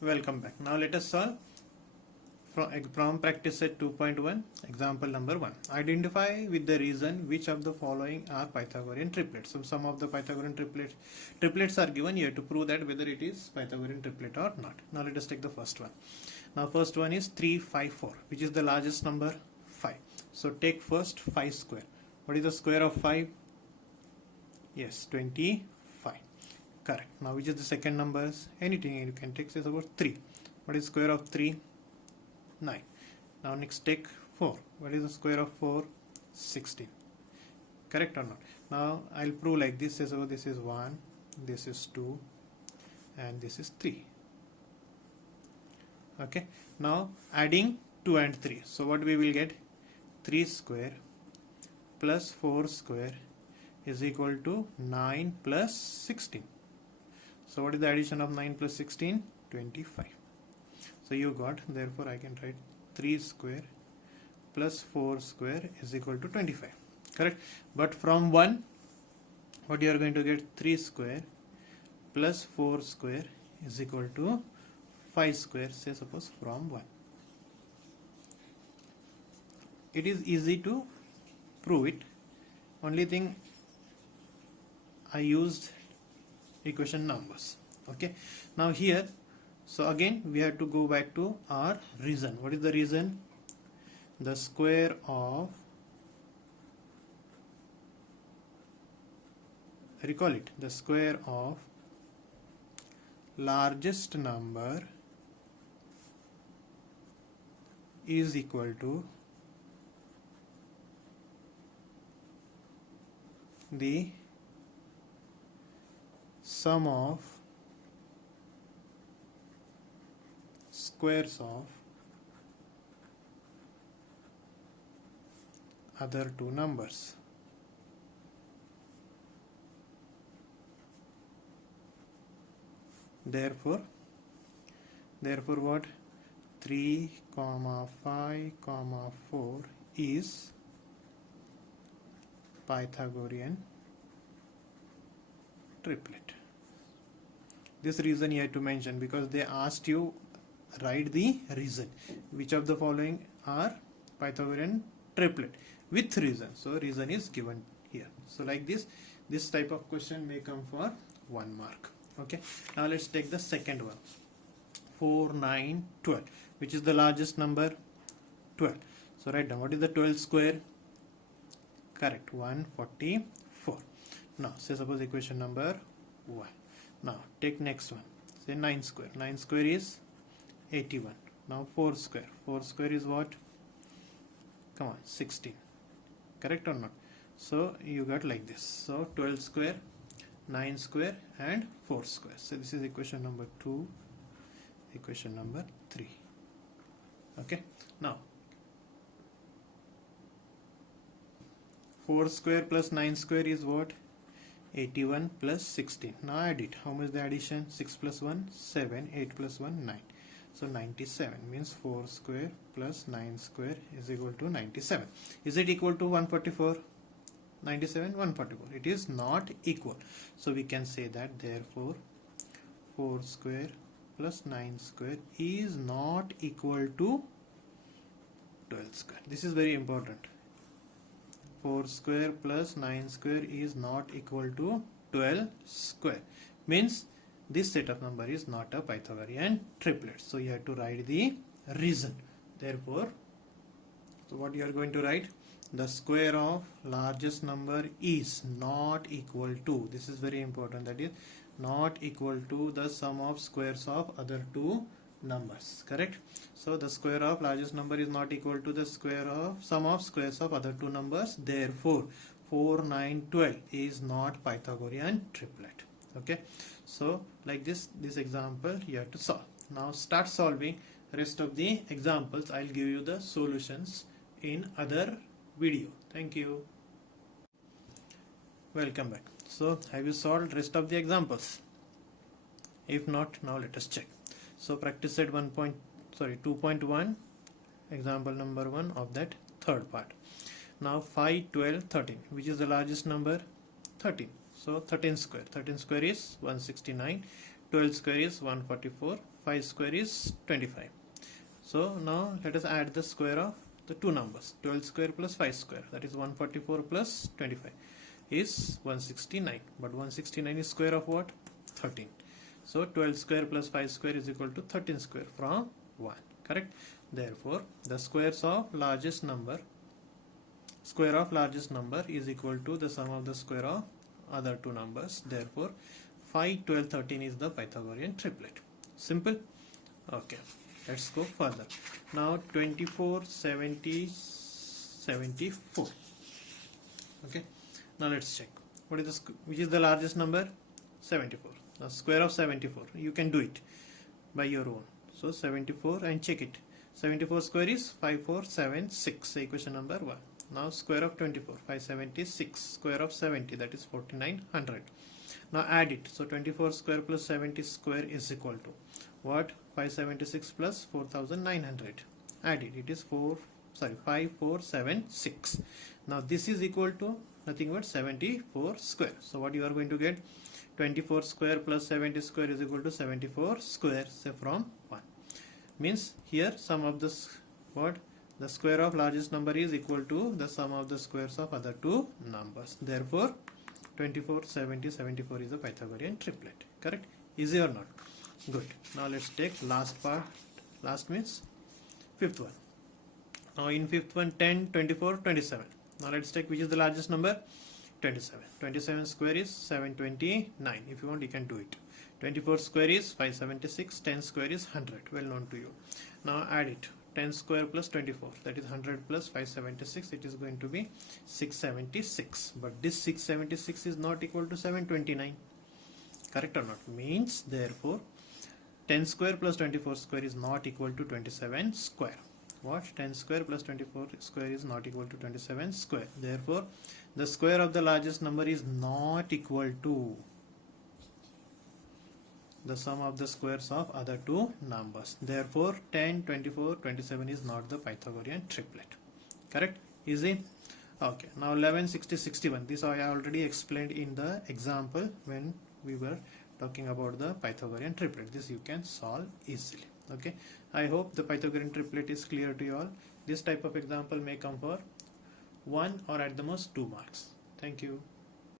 Welcome back. Now let us solve from practice set 2.1 example number 1. Identify with the reason which of the following are Pythagorean triplets. So some of the Pythagorean triplets are given here to prove that whether it is Pythagorean triplet or not. Now let us take the first one. Now first one is 3, 5, 4, which is the largest number 5. So take first 5 square. What is the square of 5? Yes, 25. Correct. Now which is the second numbers? Anything you can take. Say about 3. What is square of 3? 9. Now next take 4. What is the square of 4? 16. Correct or not? Now I'll prove like this. So this is 1, this is 2, and this is 3. Okay. Now adding 2 and 3. So what we will get? 3 square plus 4 square is equal to 9 plus 16. So what is the addition of 9 plus 16? 25. So you got, therefore I can write 3 square plus 4 square is equal to 25. Correct? But from 1, what you are going to get? 3 square plus 4 square is equal to 5 square, say suppose from 1. It is easy to prove it. Only thing, I used equation numbers. Okay. Now here, so again we have to go back to our reason. What is the reason? The square of, recall it, the square of largest number is equal to the sum of squares of other two numbers. Therefore what? 3, 5, 4 is Pythagorean triplet. This reason you have to mention because they asked you write the reason. Which of the following are Pythagorean triplet with reason. So reason is given here. So like this type of question may come for 1 mark. Okay. Now let's take the second one. 4, 9, 12. Which is the largest number? 12. So write down. What is the 12 square? Correct. 144. Now say suppose equation number 1. Now take next one. Say 9 square. 9 square is 81. Now 4 square. 4 square is what? Come on, 16. Correct or not? So you got like this. So 12 square, 9 square and 4 square. So this is equation number 2, equation number 3. Okay. Now 4 square plus 9 square is what? 81 plus 16. Now add it. How much the addition? 6 plus 1, 7, 8 plus 1, 9. So 97 means 4 square plus 9 square is equal to 97. Is it equal to 144? 97, 144. It is not equal. So we can say that therefore 4 square plus 9 square is not equal to 12 square. This is very important. 4 square plus 9 square is not equal to 12 square. Means this set of number is not a Pythagorean triplet. So you have to write the reason. Therefore, so what you are going to write? The square of largest number is not equal to, this is very important, that is not equal to the sum of squares of other two numbers. Correct? So the square of largest number is not equal to the square of sum of squares of other two numbers. Therefore 4, 9, 12 is not Pythagorean triplet. Okay. So like this example you have to solve. Now start solving rest of the examples. I'll give you the solutions in other video. Thank you. Welcome back. So have you solved rest of the examples? If not, now let us check. So practice set 2.1 example number 1 of that third part. Now 5, 12, 13. Which is the largest number? 13. So 13 square. 13 square is 169. 12 square is 144, 5 square is 25. So now let us add the square of the two numbers. 12 square plus 5 square, that is 144 plus 25 is 169. But 169 is square of what? 13. So 12 square plus 5 square is equal to 13 square from 1. Correct? Therefore, the squares of largest number, square of largest number is equal to the sum of the square of other two numbers. Therefore, 5, 12, 13 is the Pythagorean triplet. Simple? Okay. Let's go further. Now 24, 70, 74. Okay. Now let's check. What is which is the largest number? 74. The square of 74. You can do it by your own. So 74 and check it. 74 square is 5476. Equation number 1. Now square of 24. 576. Square of 70. That is 4900. Now add it. So 24 square plus 70 square is equal to what? 576 plus 4900. Add it. It is 5476. Now this is equal to nothing but 74 square. So what you are going to get? 24 square plus 70 square is equal to 74 square. Say from 1. Means here sum of this what? The square of largest number is equal to the sum of the squares of other two numbers. Therefore 24, 70, 74 is a Pythagorean triplet. Correct? Easy or not? Good. Now let's take last part. Last means fifth one. Now in fifth one, 10, 24, 27. Now let's take which is the largest number? 27. 27 square is 729. If you want, you can do it. 24 square is 576. 10 square is 100. Well known to you. Now add it. 10 square plus 24, that is 100 plus 576, it is going to be 676. But this 676 is not equal to 729. Correct or not? Means therefore 10 square plus 24 square is not equal to 27 square. What? 10 square plus 24 square is not equal to 27 square. Therefore the square of the largest number is not equal to the sum of the squares of other two numbers. Therefore 10, 24, 27 is not the Pythagorean triplet. Correct? Easy? Okay. Now 11, 60, 61. This I already explained in the example when we were talking about the Pythagorean triplet. This you can solve easily. Okay. I hope the Pythagorean triplet is clear to you all. This type of example may come for 1 or at the most 2 marks. Thank you.